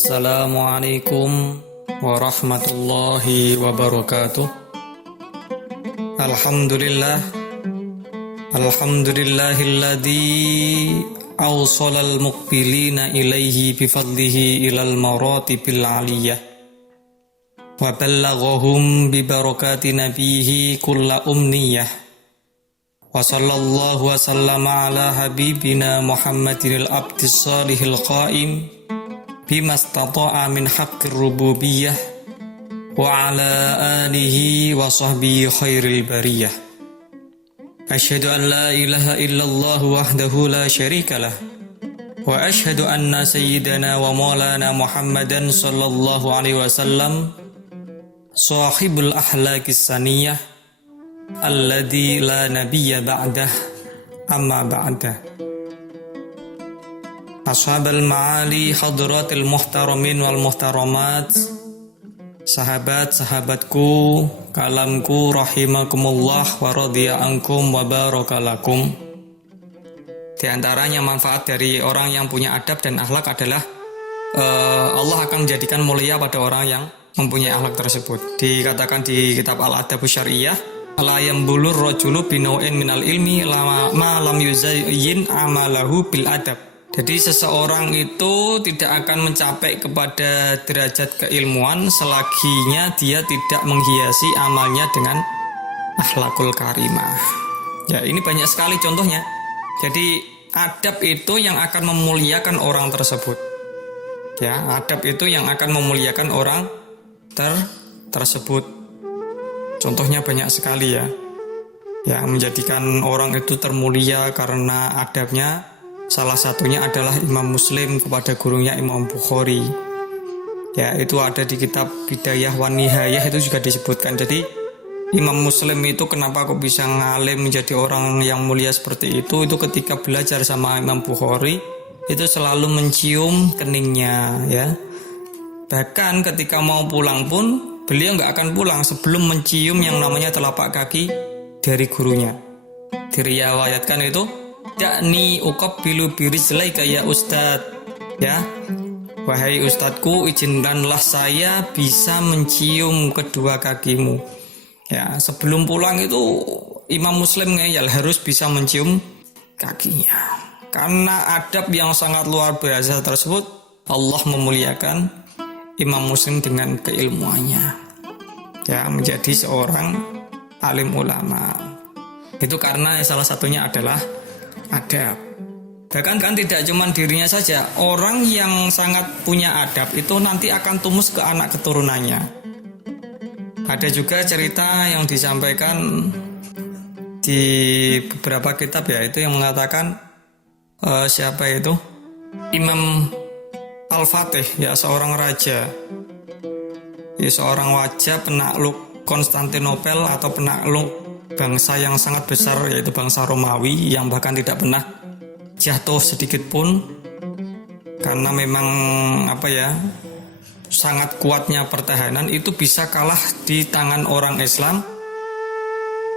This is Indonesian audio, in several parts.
Assalamualaikum warahmatullahi wabarakatuh. Alhamdulillahilladzi awsalal muqbilina ilaihi bifadlihi ilal maratibil aliyah wa ballaghahum bibarakati nabihi kulla umniyah wa sallallahu wa sallama ala habibina Muhammadinil abdis salihil qaim bima istata'a min haqqir rububiyyah wa ala alihi wa sahbihi khairil bariyah. Asyhadu an la ilaha illallah wahdahu la syarikalah wa asyhadu anna sayyidana wa maulana Muhammadan sallallahu alaihi wasallam sahibul ahlakis saniyah alladzi la nabiyya ba'dah amma ba'dah. Ashabal ma'ali hadratil muhtaramin wal muhtaramat, sahabat-sahabatku, kalamku rahimakumullah wa radhiya ankum wa barakalakum. Di antaranya manfaat dari orang yang punya adab dan akhlak adalah Allah akan menjadikan mulia pada orang yang mempunyai akhlak tersebut. Dikatakan di kitab Al-Adabus Syar'iyyah, la yambulur rajulu binau'in minal ilmi ma lam yuzayyin amalahu bil adab. Jadi seseorang itu tidak akan mencapai kepada derajat keilmuan selaginya dia tidak menghiasi amalnya dengan akhlakul karimah. Ya, ini banyak sekali contohnya. Jadi adab itu yang akan memuliakan orang tersebut. Ya, adab itu yang akan memuliakan orang tersebut. Contohnya banyak sekali ya. Yang menjadikan orang itu termulia karena adabnya. Salah satunya adalah Imam Muslim kepada gurunya Imam Bukhari. Ya, itu ada di kitab Bidayah wan Nihayah itu juga disebutkan. Jadi Imam Muslim itu kenapa kok bisa ngalim menjadi orang yang mulia seperti itu ketika belajar sama Imam Bukhari itu selalu mencium keningnya ya. Bahkan ketika mau pulang pun beliau nggak akan pulang sebelum mencium yang namanya telapak kaki dari gurunya. Diriwayatkan itu yakni uqabbilu birizlaika ya ustad, ya wahai ustadku, izinkanlah saya bisa mencium kedua kakimu. Ya, sebelum pulang itu Imam Muslim ngeyel harus bisa mencium kakinya. Karena adab yang sangat luar biasa tersebut, Allah memuliakan Imam Muslim dengan keilmuannya, ya, menjadi seorang alim ulama. Itu karena salah satunya adalah adab. Bahkan kan tidak cuma dirinya saja, orang yang sangat punya adab itu nanti akan tumus ke anak keturunannya. Ada juga cerita yang disampaikan di beberapa kitab ya, itu yang mengatakan siapa itu? Imam Al-Fatih ya, seorang raja. Ya, seorang raja penakluk Konstantinopel atau penakluk bangsa yang sangat besar, yaitu bangsa Romawi yang bahkan tidak pernah jatuh sedikit pun karena memang sangat kuatnya pertahanan, itu bisa kalah di tangan orang Islam.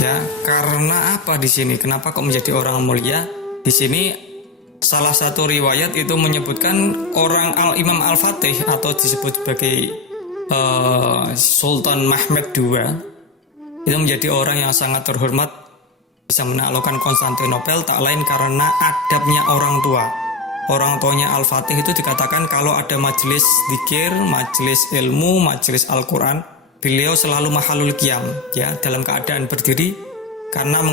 Ya, karena apa di sini? Kenapa kok menjadi orang mulia? Di sini salah satu riwayat itu menyebutkan orang Imam Al-Fatih atau disebut sebagai Sultan Mehmed II itu menjadi orang yang sangat terhormat, bisa menaklukkan Konstantinopel tak lain karena adabnya orang tua. Orang tuanya Al-Fatih itu dikatakan kalau ada majelis zikir, majelis ilmu, majelis Al-Quran, beliau selalu mahalul qiyam, ya, dalam keadaan berdiri karena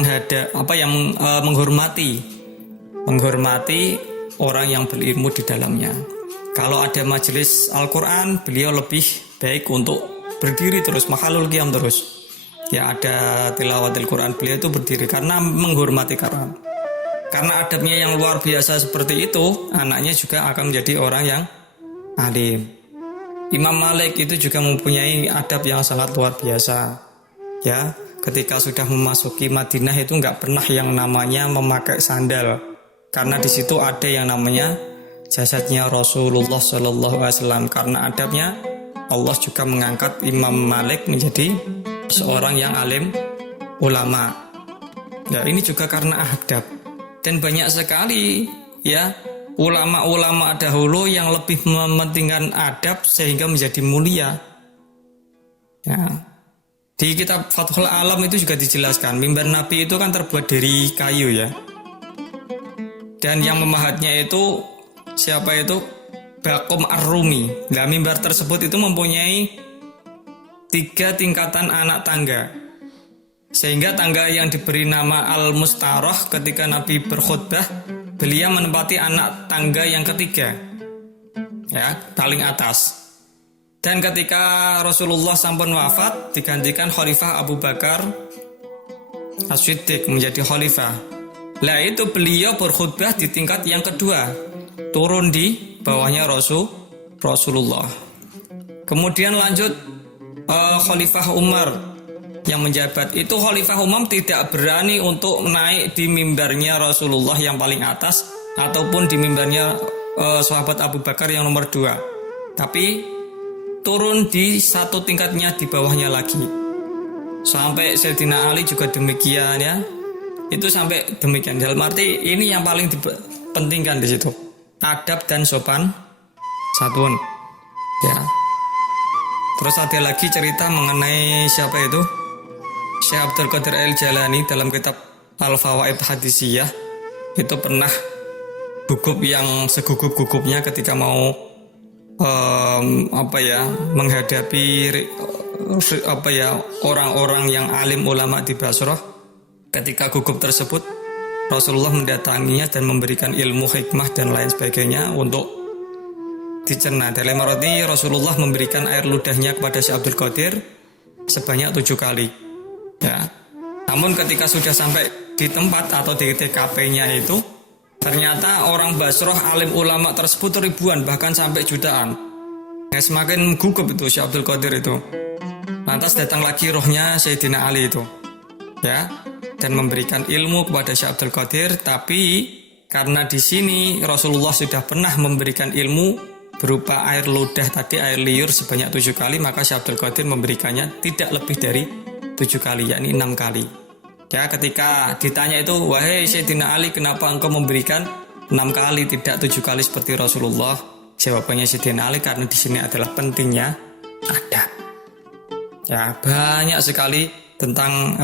menghormati orang yang berilmu di dalamnya. Kalau ada majelis Al-Quran, beliau lebih baik untuk berdiri terus, mahalul qiyam terus. Ya, ada tilawatil Quran, beliau itu berdiri karena menghormati Quran. Karena adabnya yang luar biasa seperti itu, anaknya juga akan menjadi orang yang alim. Imam Malik itu juga mempunyai adab yang sangat luar biasa. Ya, ketika sudah memasuki Madinah itu nggak pernah yang namanya memakai sandal, karena di situ ada yang namanya jasadnya Rasulullah SAW. Karena adabnya Allah juga mengangkat Imam Malik menjadi seorang yang alim ulama. Ya, ini juga karena adab. Dan banyak sekali ya ulama-ulama dahulu yang lebih mementingkan adab sehingga menjadi mulia. Ya. Di kitab Fathul Alam itu juga dijelaskan, mimbar Nabi itu kan terbuat dari kayu ya. Dan yang memahatnya itu siapa itu? Bakom Ar-Rumi. Nah, mimbar tersebut itu mempunyai 3 tingkatan anak tangga. Sehingga tangga yang diberi nama Al-Mustaroh ketika Nabi berkhutbah, beliau menempati anak tangga yang ketiga. Ya, paling atas. Dan ketika Rasulullah sampun wafat, digantikan Khalifah Abu Bakar As-Siddiq menjadi khalifah. Lah itu beliau berkhutbah di tingkat yang kedua, turun di bawahnya Rasulullah. Kemudian lanjut Khalifah Umar yang menjabat. Itu Khalifah Umar tidak berani untuk naik di mimbarnya Rasulullah yang paling atas ataupun di mimbarnya sahabat Abu Bakar yang nomor 2. Tapi turun di satu tingkatnya di bawahnya lagi. Sampai Sayyidina Ali juga demikian ya. Itu sampai demikian. Dalam arti ini yang paling dipentingkan di situ. Adab dan sopan santun. Ya. Terus ada lagi cerita mengenai siapa itu? Syekh Abdul Qadir Al-Jalani dalam kitab Al-Fawaid Hadisiyah. Itu pernah gugup yang segugup-gugupnya ketika mau menghadapi orang-orang yang alim ulama di Basrah. Ketika gugup tersebut, Rasulullah mendatanginya dan memberikan ilmu hikmah dan lain sebagainya untuk dicerna. Dalam arti Rasulullah memberikan air ludahnya kepada Syekh Abdul Qadir sebanyak 7 kali. Ya. Namun ketika sudah sampai di tempat atau di TKP-nya itu, ternyata orang Basrah alim ulama tersebut ribuan, bahkan sampai jutaan. Ya, semakin gugup itu Syekh Abdul Qadir itu. Lantas datang lagi rohnya Sayyidina Ali itu, ya, dan memberikan ilmu kepada Syekh Abdul Qadir. Tapi karena di sini Rasulullah sudah pernah memberikan ilmu berupa air ludah tadi, air liur sebanyak 7 kali, maka Syekh Abdul Qadir memberikannya tidak lebih dari 7 kali, yakni 6 kali. Ya, ketika ditanya itu, wahai Sayyidina Ali, kenapa engkau memberikan 6 kali tidak 7 kali seperti Rasulullah? Jawabannya Sayyidina Ali, karena di sini adalah pentingnya adab. Ya, banyak sekali tentang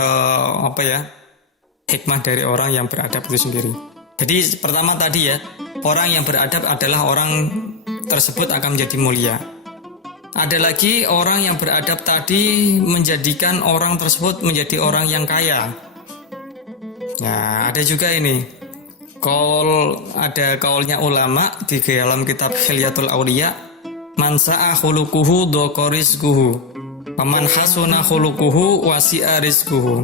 hikmah dari orang yang beradab itu sendiri. Jadi pertama tadi ya, orang yang beradab adalah orang tersebut akan menjadi mulia. Ada lagi orang yang beradab tadi menjadikan orang tersebut menjadi orang yang kaya. Nah, ada juga ini ada kaulnya ulama di dalam kitab Hilyatul Awliya, man sa'a khuluquhu dhaqa rizquhu, paman hasuna khuluquhu wasi'a rizquhu.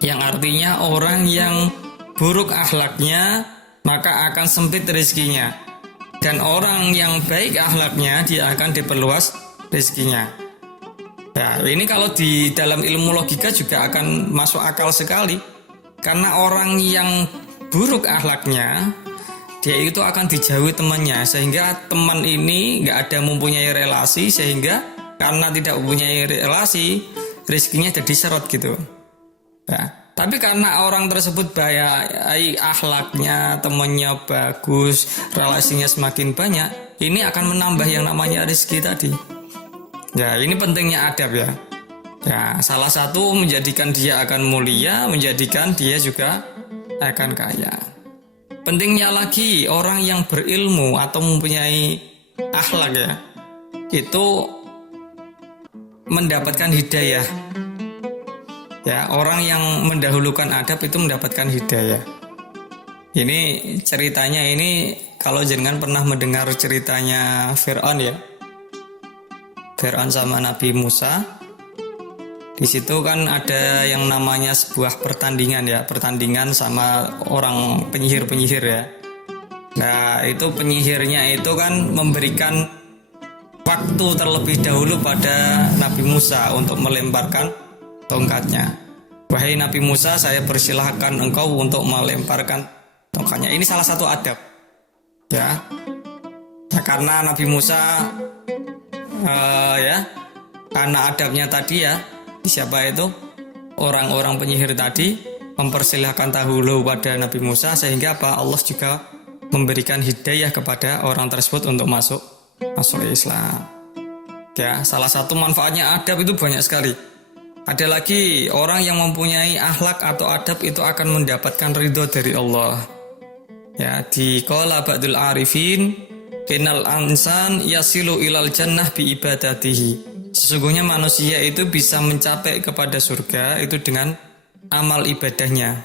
Yang artinya orang yang buruk akhlaknya maka akan sempit rezekinya, dan orang yang baik akhlaknya dia akan diperluas rezekinya. Ya, ini kalau di dalam ilmu logika juga akan masuk akal sekali. Karena orang yang buruk akhlaknya, dia itu akan dijauhi temannya, sehingga teman ini nggak ada mempunyai relasi, sehingga karena tidak mempunyai relasi, rezekinya jadi seret gitu. Ya. Tapi karena orang tersebut baik akhlaknya, temannya bagus, relasinya semakin banyak, ini akan menambah yang namanya rezeki tadi. Ya, ini pentingnya adab ya. Ya, salah satu menjadikan dia akan mulia, menjadikan dia juga akan kaya. Pentingnya lagi orang yang berilmu atau mempunyai akhlak ya, itu mendapatkan hidayah. Ya, orang yang mendahulukan adab itu mendapatkan hidayah. Ini ceritanya ini kalau jenengan pernah mendengar ceritanya Fir'aun ya. Fir'aun sama Nabi Musa. Di situ kan ada yang namanya sebuah pertandingan ya, pertandingan sama orang penyihir-penyihir ya. Nah, itu penyihirnya itu kan memberikan waktu terlebih dahulu pada Nabi Musa untuk melemparkan tongkatnya. Wahai Nabi Musa, saya persilahkan engkau untuk melemparkan tongkatnya. Ini salah satu adab. Ya. Nah, karena Nabi Musa karena adabnya tadi ya, siapa itu? Orang-orang penyihir tadi mempersilahkan dahulu pada Nabi Musa, sehingga apa? Allah juga memberikan hidayah kepada orang tersebut untuk masuk Islam. Ya, salah satu manfaatnya adab itu banyak sekali. Ada lagi orang yang mempunyai akhlak atau adab itu akan mendapatkan ridho dari Allah. Ya, di qala ba'dul arifin, innal insan yasilu ilal jannah bi ibadatihi. Sesungguhnya manusia itu bisa mencapai kepada surga itu dengan amal ibadahnya.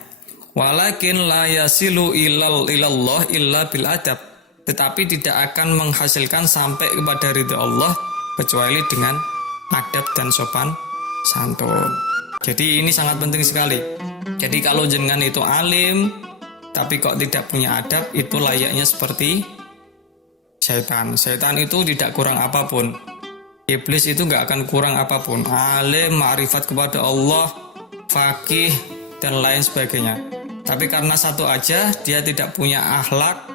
Walakin la yasilu ilallah illa bil adab. Tetapi tidak akan menghasilkan sampai kepada ridha Allah kecuali dengan adab dan sopan santun. Jadi ini sangat penting sekali. Jadi kalau jenengan itu alim tapi kok tidak punya adab, itu layaknya seperti syaitan. Syaitan itu tidak kurang apapun. Iblis itu nggak akan kurang apapun. Alim, ma'rifat kepada Allah, faqih dan lain sebagainya. Tapi karena satu aja, dia tidak punya akhlak,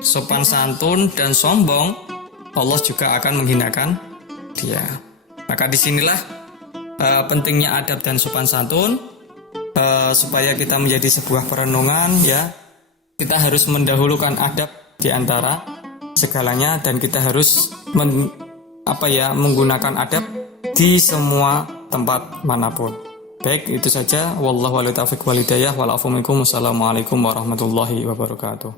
sopan santun dan sombong, Allah juga akan menghinakan dia. Maka disinilah pentingnya adab dan sopan santun, supaya kita menjadi sebuah perenungan. Ya, kita harus mendahulukan adab di antara segalanya, dan kita harus menggunakan adab di semua tempat manapun. Baik, itu saja. Wallahu a'lam taufiq wal hidayah. Walafu minkum. Wassalamualaikum warahmatullahi wabarakatuh.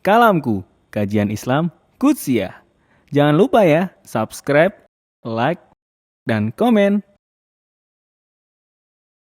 Kalamku, kajian Islam Qudsiyah. Jangan lupa ya, subscribe, like, dan komen.